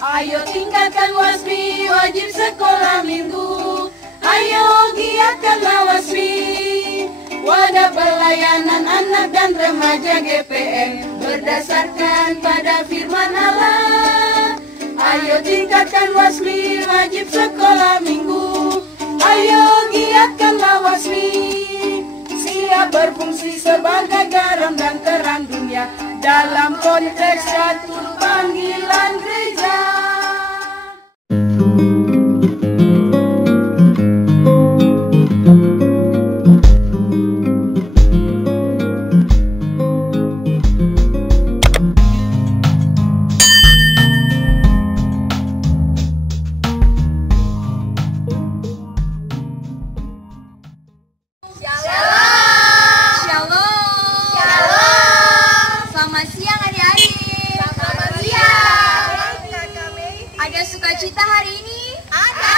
Ayo tingkatkan wasmi, wajib sekolah minggu. Ayo giatkanlah wasmi, wadah pelayanan anak dan remaja GPM berdasarkan pada firman Allah. Ayo tingkatkan wasmi, wajib sekolah minggu. Ayo giatkanlah wasmi, siap berfungsi sebagai garam dan terang dunia dalam konteks catur panggilan gereja. Sukacita hari ini? Ada.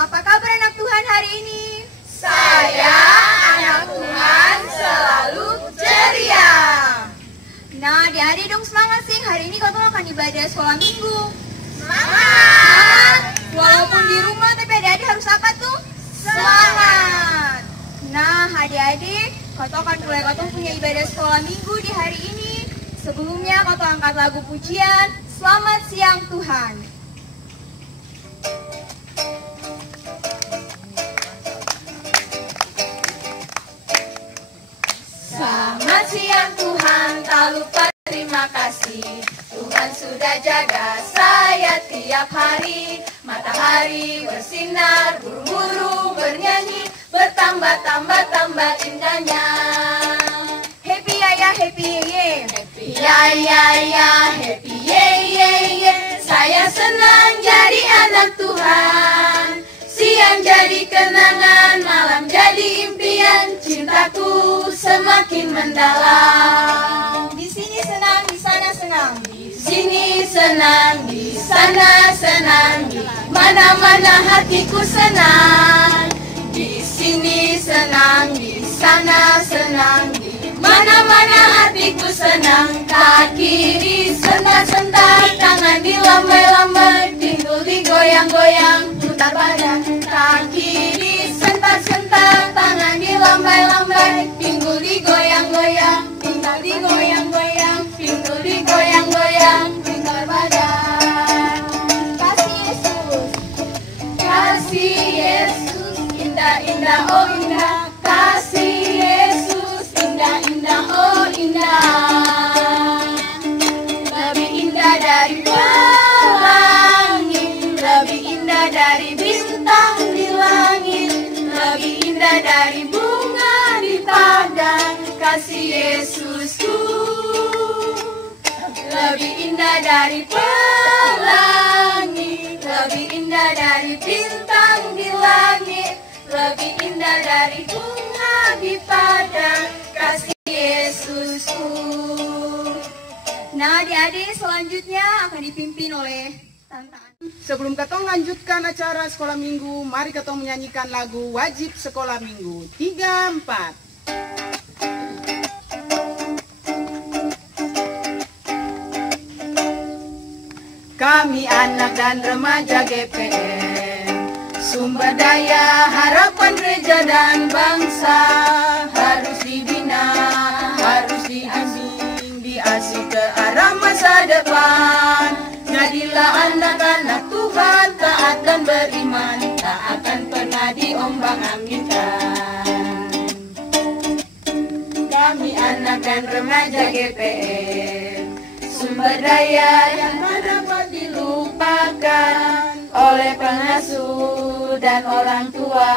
Apa kabar anak Tuhan hari ini? Saya anak Tuhan selalu ceria. Nah, adik-adik dong semangat sih. Hari ini kau akan ibadah sekolah minggu. Semangat. Walaupun di rumah, tapi adik-adik harus apa tuh? Semangat. Nah, adik-adik, kau akan mulai kau punya ibadah sekolah minggu di hari ini. Sebelumnya kau angkat lagu pujian Selamat Siang Tuhan. Selamat siang Tuhan, tak lupa terima kasih. Tuhan sudah jaga saya tiap hari. Matahari bersinar, burung-burung bernyanyi, bertambah-tambah indahnya. Happy ya, happy ye. Happy ya, happy ye. Saya senang jadi anak Tuhan. Siang jadi kenangan, malam jadi impian. Cintaku semakin mendalam. Di sini senang, di sana senang. Di sini senang, di sana senang. Di mana-mana hatiku senang. Di sini senang, di sana senang. Di mana-mana hatiku senang. Kaki disentak-sentak, tangan dilambai-lambai, pinggul digoyang-goyang, putar badan. Kaki disentak-sentak, tangan dilambai-lambai, pinggul digoyang-goyang, pinggul digoyang-goyang, pinggul digoyang-goyang, putar badan. Kasih Yesus. Kasih Yesus, indah-indah, oh indah. Kasih Yesus, indah-indah, oh indah. Lebih indah dari pelangi, lebih indah dari bintang di langit, lebih indah dari bunga di padang. Kasih Yesusku, lebih indah dari pelangi, lebih indah dari bintang di langit, lebih indah dari bunga di padang. Kasih Yesusku. Nah, adik-adik selanjutnya akan dipimpin oleh Tantan. Sebelum ketong lanjutkan acara sekolah minggu, mari ketong menyanyikan lagu wajib sekolah minggu. 3, 4. Kami anak dan remaja GPM, sumber daya harapan gereja dan bangsa, harus dibina, harus dibimbing, diasih ke arah masa depan. Jadilah anak-anak Tuhan, taat dan beriman, tak akan pernah diombang-ambingkan. Kami anak dan remaja GPM, sumber daya yang tak dapat dilupakan oleh pengasuh dan orang tua,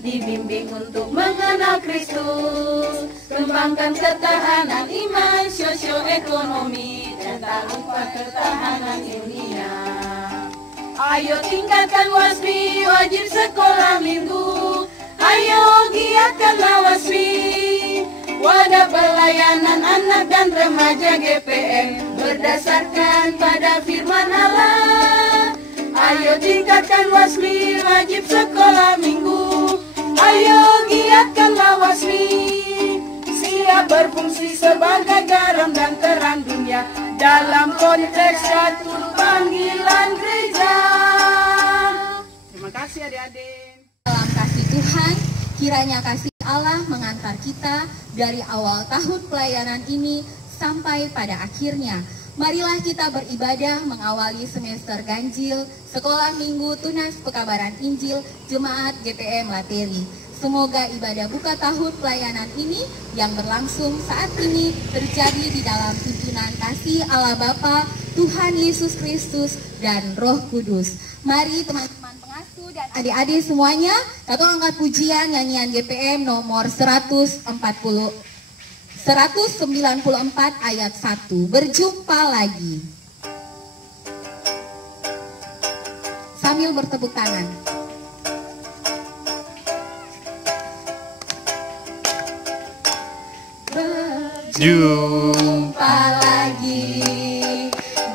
dibimbing untuk mengenal Kristus, kembangkan ketahanan iman, sosioekonomi, dan tak lupa ketahanan ilmiah. Ayo tingkatkan wasmi, wajib sekolah minggu. Ayo giatkanlah wasmi, wadah pelayanan anak dan remaja GPM berdasarkan pada firman Allah. Ayo tingkatkan wasmi, wajib sekolah minggu. Ayo giatkanlah wasmi, siap berfungsi sebagai garam dan terang dunia dalam konteks catur panggilan Tuhan, kiranya kasih Allah mengantar kita dari awal tahun pelayanan ini sampai pada akhirnya. Marilah kita beribadah mengawali semester ganjil, sekolah minggu tunas pekabaran Injil, Jemaat GPM Lateri. Semoga ibadah buka tahun pelayanan ini yang berlangsung saat ini terjadi di dalam tuntunan kasih Allah Bapa, Tuhan Yesus Kristus, dan Roh Kudus. Mari teman-teman pengasuh dan adik-adik semuanya, katong angkat pujian nyanyian GPM nomor 194 ayat 1. Berjumpa lagi. Sambil bertepuk tangan.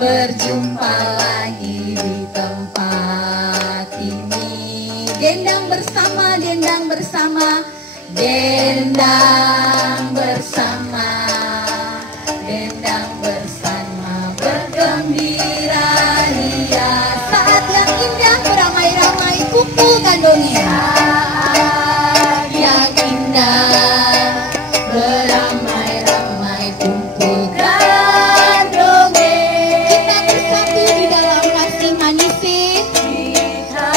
Berjumpa lagi di tempat ini. Dendang bersama, dendang bersama, dendang bersama, dendang bersama, bergembira ria. Saat yang indah beramai-ramai kumpul kandungnya. Saat yang indah beramai-ramai kumpul kandungnya. Kita bersatu di dalam kasih manis. Kita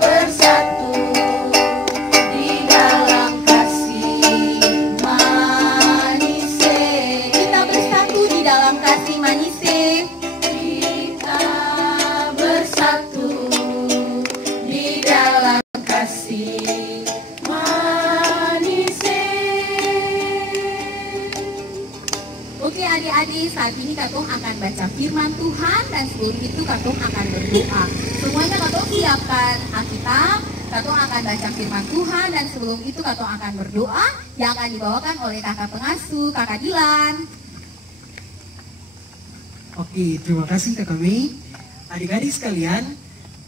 bersatu di dalam kasih manis. Kita bersatu di dalam kasih manis. Kita bersatu di dalam kasih manis. Oke adik-adik, saat ini katong akan baca firman Tuhan dan sebelum itu katong akan berdoa. Semuanya katong siapkan Alkitab, katong akan baca firman Tuhan dan sebelum itu katong akan berdoa yang akan dibawakan oleh kakak pengasuh, kakak Dilan. Oke, terima kasih Kakak Mei. Adik-adik sekalian,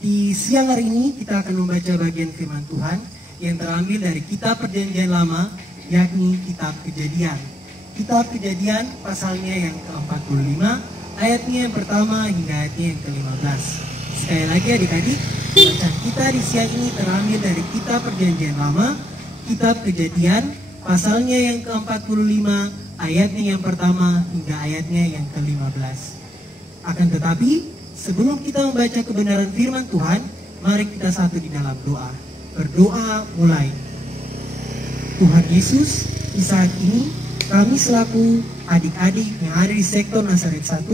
di siang hari ini kita akan membaca bagian firman Tuhan yang terambil dari Kitab Perjanjian Lama, yakni Kitab Kejadian. Kitab Kejadian pasalnya yang ke-45, ayatnya yang pertama hingga ayatnya yang ke-15. Sekali lagi adik-adik, bacaan kita di siang ini terambil dari Kitab Perjanjian Lama, Kitab Kejadian, pasalnya yang ke-45, ayatnya yang pertama hingga ayatnya yang ke-15. Akan tetapi, sebelum kita membaca kebenaran firman Tuhan, mari kita satu di dalam doa. Berdoa mulai. Tuhan Yesus, di saat ini kami selaku adik-adik yang ada di sektor Nazaret 1,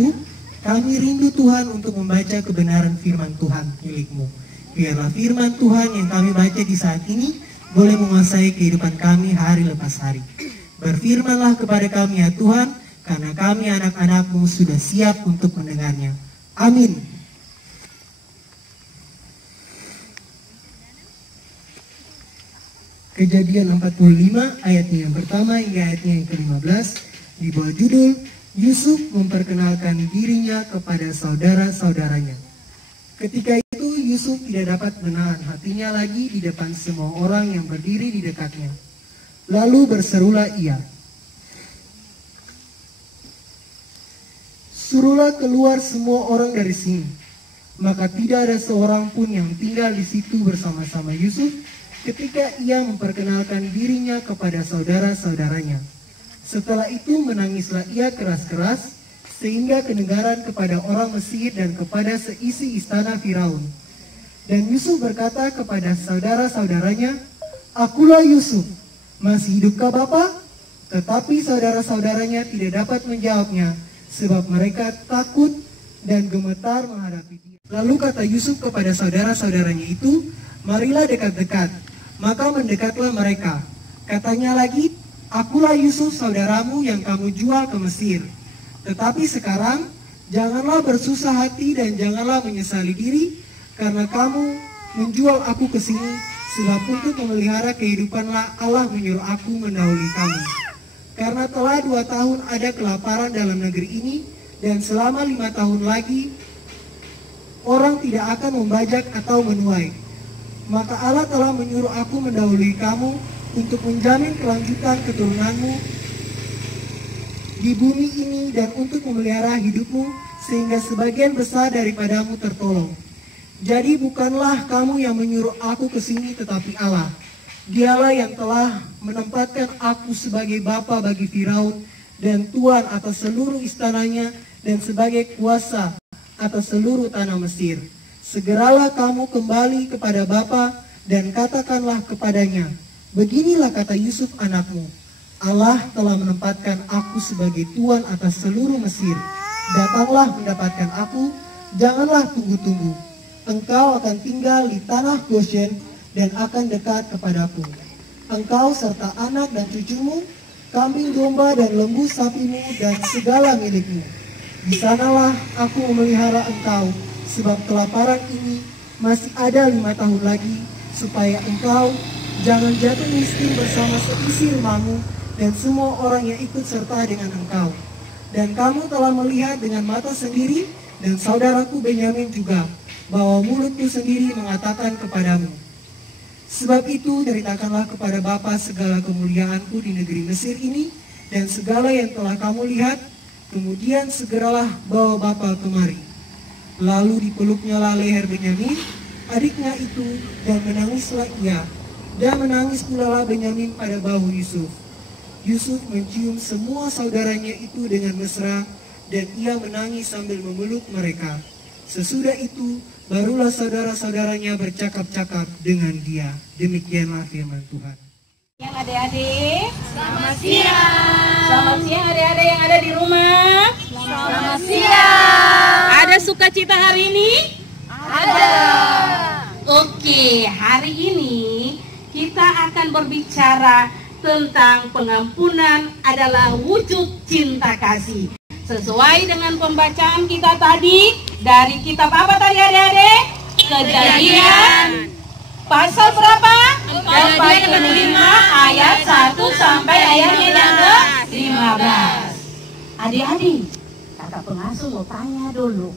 kami rindu Tuhan untuk membaca kebenaran firman Tuhan milik-Mu. Biarlah firman Tuhan yang kami baca di saat ini boleh menguasai kehidupan kami hari lepas hari. Berfirmanlah kepada kami ya Tuhan, karena kami anak-anak-Mu sudah siap untuk mendengarnya. Amin. Kejadian 45 ayatnya yang pertama hingga ayatnya yang ke-15 di bawah judul Yusuf memperkenalkan dirinya kepada saudara-saudaranya. Ketika itu Yusuf tidak dapat menahan hatinya lagi di depan semua orang yang berdiri di dekatnya. Lalu berserulah ia, "Suruhlah keluar semua orang dari sini." Maka tidak ada seorang pun yang tinggal di situ bersama-sama Yusuf ketika ia memperkenalkan dirinya kepada saudara-saudaranya. Setelah itu menangislah ia keras-keras sehingga kedengaran kepada orang Mesir dan kepada seisi istana Firaun. Dan Yusuf berkata kepada saudara-saudaranya, "Akulah Yusuf, masih hidupkah Bapa?" Tetapi saudara-saudaranya tidak dapat menjawabnya, sebab mereka takut dan gemetar menghadapi dia. Lalu kata Yusuf kepada saudara-saudaranya itu, "Marilah dekat-dekat." Maka mendekatlah mereka. Katanya lagi, "Akulah Yusuf saudaramu yang kamu jual ke Mesir. Tetapi sekarang, janganlah bersusah hati dan janganlah menyesali diri, karena kamu menjual aku ke sini, sebab untuk memelihara kehidupanlah Allah menyuruh aku mendahului kamu. Karena telah 2 tahun ada kelaparan dalam negeri ini, dan selama 5 tahun lagi, orang tidak akan membajak atau menuai. Maka Allah telah menyuruh aku mendahului kamu untuk menjamin kelanjutan keturunanmu di bumi ini dan untuk memelihara hidupmu sehingga sebagian besar daripadamu tertolong. Jadi bukanlah kamu yang menyuruh aku ke sini tetapi Allah. Dialah yang telah menempatkan aku sebagai bapa bagi Firaun dan tuan atas seluruh istananya dan sebagai kuasa atas seluruh tanah Mesir. Segeralah kamu kembali kepada bapa dan katakanlah kepadanya, beginilah kata Yusuf anakmu, Allah telah menempatkan aku sebagai tuan atas seluruh Mesir. Datanglah mendapatkan aku, janganlah tunggu-tunggu. Engkau akan tinggal di tanah Goshen dan akan dekat kepadaku. Engkau serta anak dan cucumu, kambing domba dan lembu sapimu dan segala milikmu. Di sanalah aku memelihara engkau, sebab kelaparan ini masih ada 5 tahun lagi, supaya engkau jangan jatuh miskin bersama seisi rumahmu dan semua orang yang ikut serta dengan engkau. Dan kamu telah melihat dengan mata sendiri, dan saudaraku Benyamin juga, bahwa mulutku sendiri mengatakan kepadamu. Sebab itu ceritakanlah kepada Bapa segala kemuliaanku di negeri Mesir ini, dan segala yang telah kamu lihat, kemudian segeralah bawa Bapa kemari. Lalu dipeluknyalah leher Benyamin, adiknya itu, dan menangislah ia, dan menangis pula Benyamin pada bahu Yusuf. Yusuf mencium semua saudaranya itu dengan mesra, dan ia menangis sambil memeluk mereka. Sesudah itu, barulah saudara-saudaranya bercakap-cakap dengan dia. Demikianlah firman Tuhan. Yang adik-adik, selamat siang. Selamat siang adik-adik yang ada di rumah. Selamat siang. Ada sukacita hari ini? Ada. Oke, hari ini kita akan berbicara tentang pengampunan adalah wujud cinta kasih. Sesuai dengan pembacaan kita tadi dari kitab apa tadi adik-adik? Kejadian. Pasal berapa? Kejadian 5 ayat 1 sampai ayatnya yang ke-15. Adik-adik, kakak pengasuh mau tanya dulu.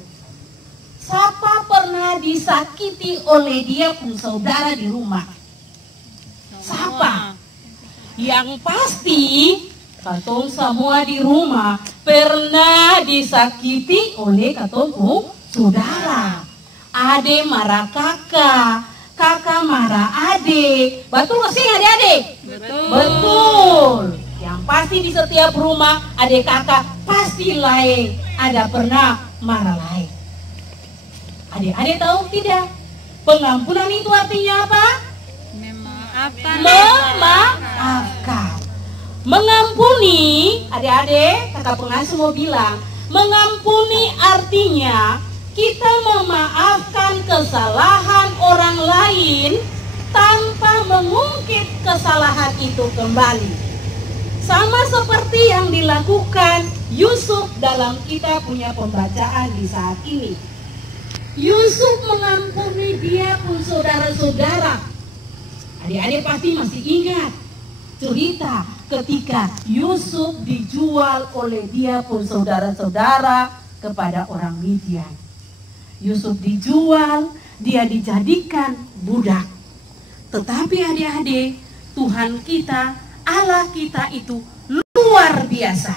Siapa pernah disakiti oleh dia pun saudara di rumah? Siapa? Yang pasti katong semua di rumah pernah disakiti oleh katong saudara. Ade marah kakak, kakak marah adik. Betul gak sih adik-adik? Betul. Betul. Yang pasti di setiap rumah adik kakak pasti lain. Ada pernah marah lain. Adik-adik tahu tidak? Pengampunan itu artinya apa? Memaafkan. Memaafkan. Mengampuni, adik-adik, kakak pengasuh mau bilang, mengampuni artinya kita memaafkan kesalahan orang lain tanpa mengungkit kesalahan itu kembali. Sama seperti yang dilakukan Yusuf dalam kita punya pembacaan di saat ini. Yusuf mengampuni dia pun saudara-saudara. Adik-adik pasti masih ingat cerita ketika Yusuf dijual oleh dia pun saudara-saudara kepada orang Midian. Yusuf dijual, dia dijadikan budak. Tetapi adik-adik, Tuhan kita, Allah kita itu luar biasa.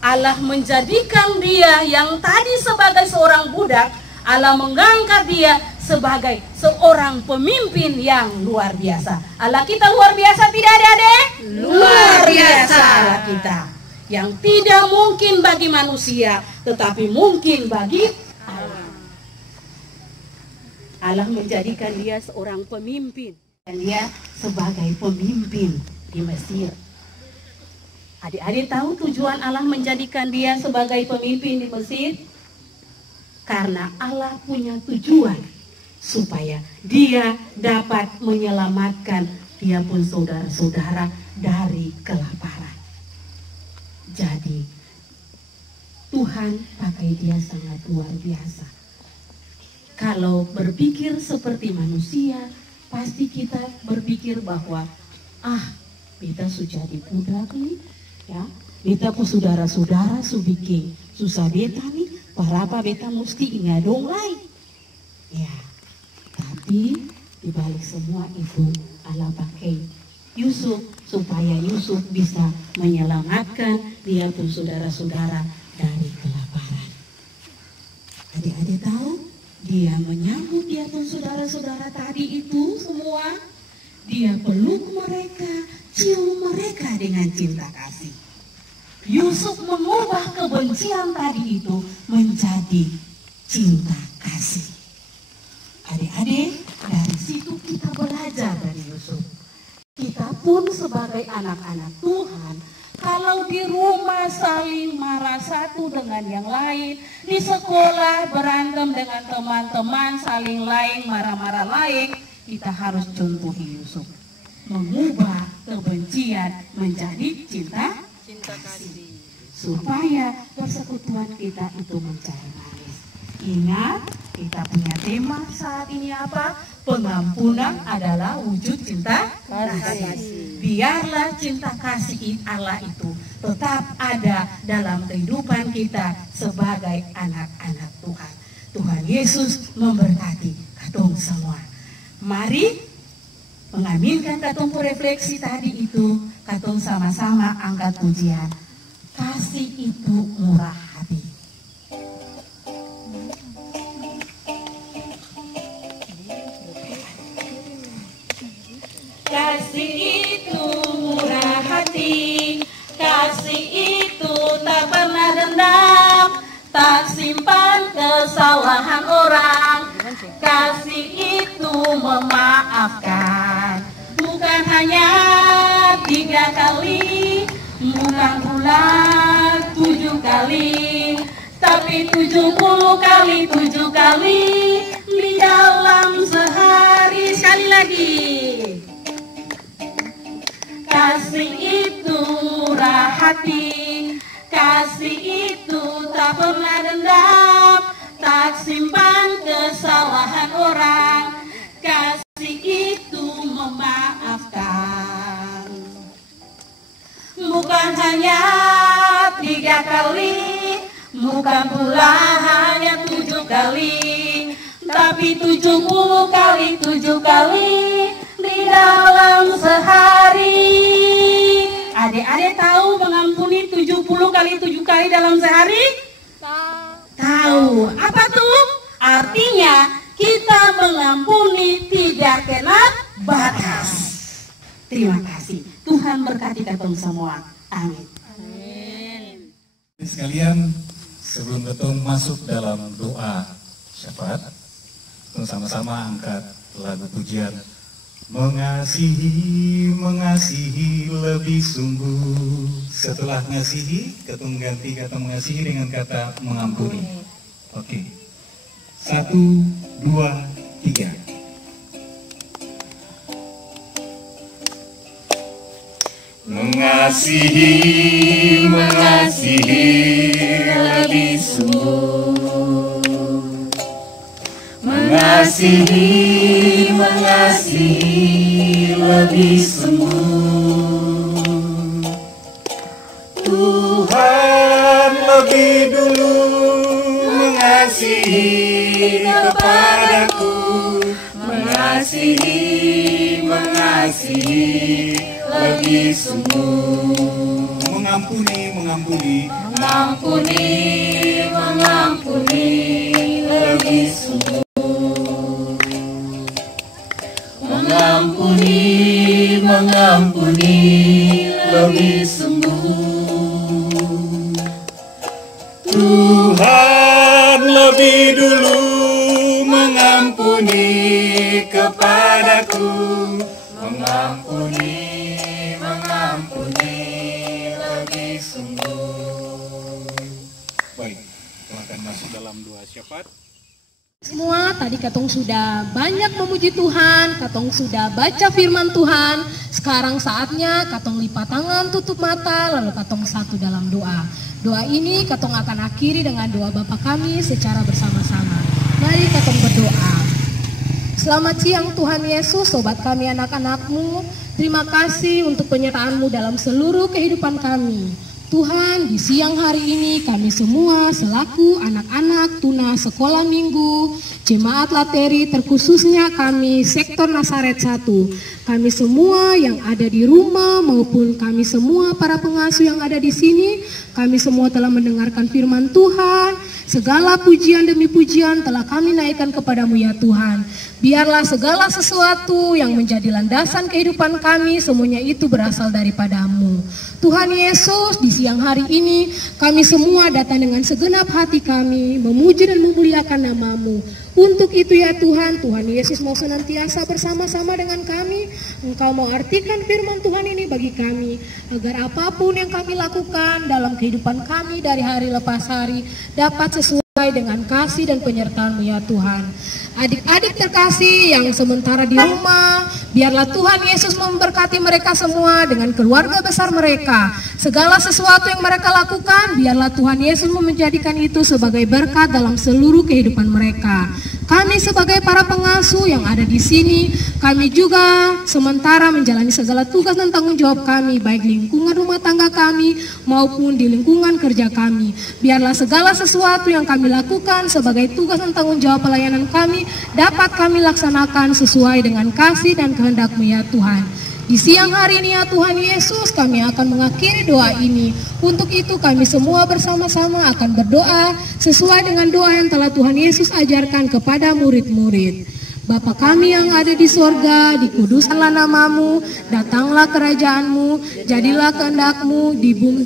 Allah menjadikan dia yang tadi sebagai seorang budak, Allah mengangkat dia sebagai seorang pemimpin yang luar biasa. Allah kita luar biasa tidak adik-adik? Luar biasa Allah kita. Yang tidak mungkin bagi manusia, tetapi mungkin bagi Allah. Allah menjadikan dia seorang pemimpin. Dan dia sebagai pemimpin di Mesir. Adik-adik tahu tujuan Allah menjadikan dia sebagai pemimpin di Mesir? Karena Allah punya tujuan supaya dia dapat menyelamatkan dia pun saudara-saudara dari kelaparan. Jadi Tuhan pakai dia sangat luar biasa. Kalau berpikir seperti manusia, pasti kita berpikir bahwa beta sudah dibudak nih, ya. Beta pun saudara-saudara subike susah beta nih, parapa beta mesti ingadong lain. Ya, tapi dibalik semua itu Allah pakai Yusuf supaya Yusuf bisa menyelamatkan dia pun saudara-saudara dari kelaparan. Adik-adik tahu dia menyambut dia pun saudara-saudara tadi itu semua Dia peluk mereka, cium mereka dengan cinta kasih. Yusuf mengubah kebencian tadi itu menjadi cinta kasih. Adik-adik, dari situ kita belajar dari Yusuf. Kita pun sebagai anak-anak Tuhan, kalau di rumah saling marah satu dengan yang lain, di sekolah berantem dengan teman-teman, saling lain, marah-marah lain, kita harus contohi Yusuf. Mengubah kebencian menjadi cinta kasih. Supaya persekutuan kita itu mencari manis. Ingat, kita punya tema saat ini apa? Pengampunan adalah wujud cinta kasih. Biarlah cinta kasih Allah itu tetap ada dalam kehidupan kita sebagai anak-anak Tuhan. Tuhan Yesus memberkati katong semua. Mari mengaminkan katong refleksi tadi itu, katong sama-sama angkat pujian. Kasih itu murah hati. Kasih itu murah hati, kasih itu tak pernah dendam, tak simpan kesalahan orang. Kasih itu memaafkan, bukan hanya 3 kali, bukan pula 7 kali, tapi 70 kali 7 kali di dalam sehari. Sekali lagi. Kasih itu murah hati, kasih itu tak pernah dendam, tak simpan kesalahan orang. Kasih itu memaafkan, bukan hanya 3 kali, bukan pula hanya 7 kali, tapi 70 kali 7 kali di dalam sehari. Adik-adik tahu mengampuni 70 kali 7 kali dalam sehari? Tahu. Apa tuh? Artinya kita mengampuni tidak kena batas. Terima kasih. Tuhan berkati katong semua. Amin. Sekalian, sebelum ketong masuk dalam doa syafaat, sama-sama angkat lagu pujian Mengasihi, mengasihi lebih sungguh. Setelah ngasihi, ketong ganti kata mengasihi dengan kata mengampuni. Oke. 1, 2, 3. Mengasihi, mengasihi lebih sungguh. Mengasihi, mengasihi lebih sungguh. Tuhan lebih dulu mengasihi kepadaku. Mengasihi, mengasihi lebih sungguh. Mengampuni, mengampuni. Mengampuni, mengampuni lebih sungguh. Mengampuni, mengampuni lebih sungguh. Tuhan lebih dulu mengampuni kepadaku. Mengampuni, mengampuni lebih sungguh. Baik, kita akan masuk dalam doa syafaat. Semua tadi katong sudah banyak memuji Tuhan, katong sudah baca firman Tuhan. Sekarang saatnya katong lipat tangan, tutup mata, lalu katong satu dalam doa. Doa ini katong akan akhiri dengan doa Bapa kami secara bersama-sama. Mari katong berdoa. Selamat siang Tuhan Yesus, sobat kami anak-anak-Mu. Terima kasih untuk penyertaan-Mu dalam seluruh kehidupan kami. Tuhan, di siang hari ini kami semua selaku anak-anak tuna sekolah minggu, jemaat lateri terkhususnya kami sektor Nasaret 1, kami semua yang ada di rumah maupun kami semua para pengasuh yang ada di sini, kami semua telah mendengarkan firman Tuhan. Segala pujian demi pujian telah kami naikkan kepadamu ya Tuhan. Biarlah segala sesuatu yang menjadi landasan kehidupan kami semuanya itu berasal daripada-Mu. Tuhan Yesus, di siang hari ini kami semua datang dengan segenap hati kami memuji dan memuliakan nama-Mu. Untuk itu ya Tuhan, Tuhan Yesus mau senantiasa bersama-sama dengan kami. Engkau mau artikan firman Tuhan ini bagi kami, agar apapun yang kami lakukan dalam kehidupan kami dari hari lepas hari dapat sesuai dengan kasih dan penyertaan-Mu ya Tuhan. Adik-adik terkasih yang sementara di rumah, biarlah Tuhan Yesus memberkati mereka semua dengan keluarga besar mereka. Segala sesuatu yang mereka lakukan, biarlah Tuhan Yesus menjadikan itu sebagai berkat dalam seluruh kehidupan mereka. Kami sebagai para pengasuh yang ada di sini, kami juga sementara menjalani segala tugas dan tanggung jawab kami, baik lingkungan rumah tangga kami maupun di lingkungan kerja kami. Biarlah segala sesuatu yang kami lakukan sebagai tugas dan tanggung jawab pelayanan kami dapat kami laksanakan sesuai dengan kasih dan kehendak-Mu ya Tuhan. Di siang hari ini ya Tuhan Yesus, kami akan mengakhiri doa ini. Untuk itu kami semua bersama-sama akan berdoa sesuai dengan doa yang telah Tuhan Yesus ajarkan kepada murid-murid. Bapa kami yang ada di sorga, dikuduskanlah nama-Mu, datanglah kerajaan-Mu, jadilah kehendak-Mu di bumi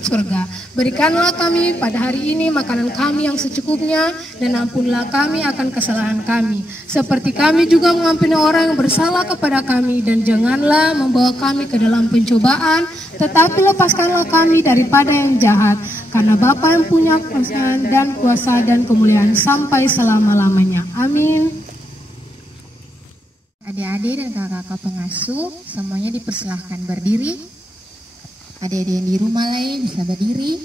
surga. Berikanlah kami pada hari ini makanan kami yang secukupnya, dan ampunilah kami akan kesalahan kami, seperti kami juga mengampuni orang yang bersalah kepada kami, dan janganlah membawa kami ke dalam pencobaan, tetapi lepaskanlah kami daripada yang jahat, karena Bapa yang punya kuasa dan kuasa dan kemuliaan sampai selama-lamanya. Amin. Adik-adik dan kakak-kakak pengasuh, semuanya dipersilahkan berdiri. Adik-adik yang di rumah lain bisa berdiri.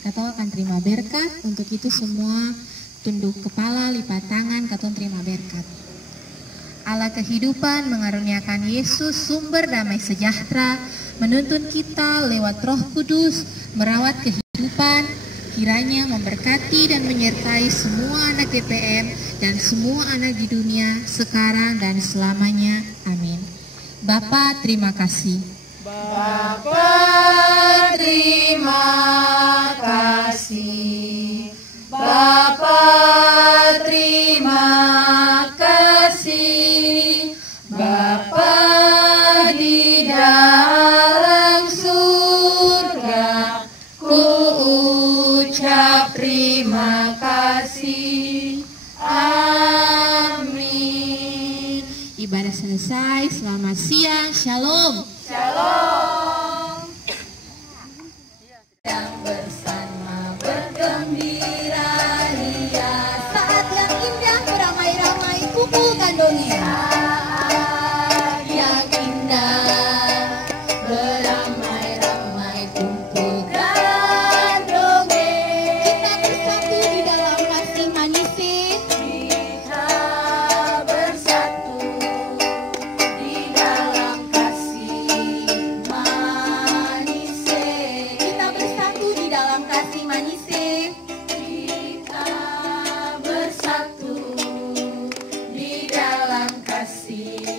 Katong akan terima berkat. Untuk itu semua tunduk kepala, lipat tangan, katong terima berkat. Allah kehidupan mengaruniakan Yesus sumber damai sejahtera, menuntun kita lewat Roh Kudus, merawat kehidupan, kiranya memberkati dan menyertai semua anak DPM dan semua anak di dunia sekarang dan selamanya. Amin. Bapa, terima kasih. Bapa, terima kasih. Bapa, terima kasih. Bapa di dalam surga, ku ucap terima kasih. Amin. Ibadah selesai. Selamat siang. Shalom. Shalom. Yang bersama bergembira ria, Saat yang indah beramai-ramai kumpulkan dongeng. saat yang indah beramai-ramai kumpulkan dongeng. Kita bersatu di dalam kasih manisnya. Kita bersatu di dalam kasih manis. Kita bersatu di dalam kasih manisnya. Kita bersatu di dalam kasih